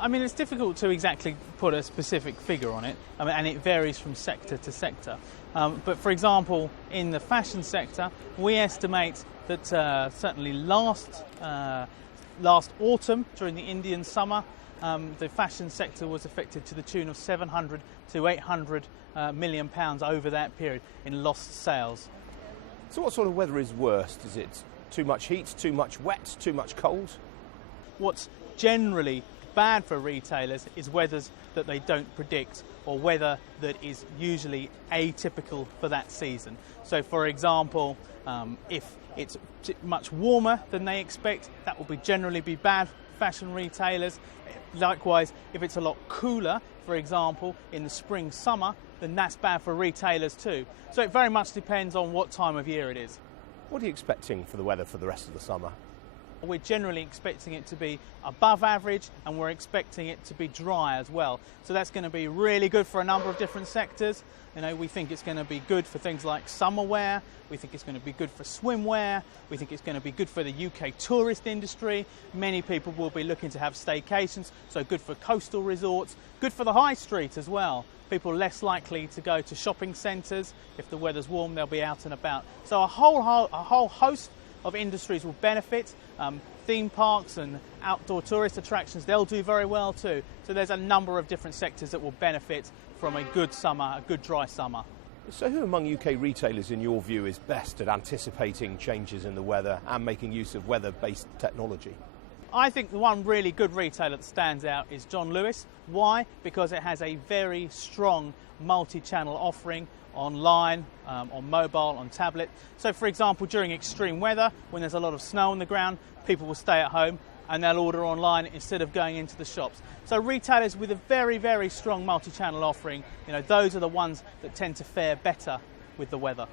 I mean, it's difficult to exactly put a specific figure on it, and it varies from sector to sector. But for example, in the fashion sector, we estimate that certainly last autumn, during the Indian summer, the fashion sector was affected to the tune of 700 to 800 million pounds over that period in lost sales. So what sort of weather is worst? Is it too much heat, too much wet, too much cold? What's generally bad for retailers is weathers that they don't predict, or weather that is usually atypical for that season. So for example, if it's much warmer than they expect, that will generally be bad for fashion retailers. Likewise, if it's a lot cooler, for example, in the spring, summer, then that's bad for retailers too. So it very much depends on what time of year it is. What are you expecting for the weather for the rest of the summer? We're generally expecting it to be above average, and we're expecting it to be dry as well. So that's going to be really good for a number of different sectors. You know, we think it's going to be good for things like summer wear. We think it's going to be good for swimwear. We think it's going to be good for the UK tourist industry. Many people will be looking to have staycations, so good for coastal resorts. Good for the high street as well. People less likely to go to shopping centres. If the weather's warm, they'll be out and about. So a whole host of industries will benefit. Theme parks and outdoor tourist attractions, they'll do very well too. So there's a number of different sectors that will benefit from a good summer, a good dry summer. So who among UK retailers, in your view, is best at anticipating changes in the weather and making use of weather-based technology? I think the one really good retailer that stands out is John Lewis. Why? Because it has a very strong multi-channel offering online, on mobile, on tablet. So for example, during extreme weather, when there's a lot of snow on the ground, people will stay at home and they'll order online instead of going into the shops. So retailers with a very, very strong multi-channel offering, those are the ones that tend to fare better with the weather.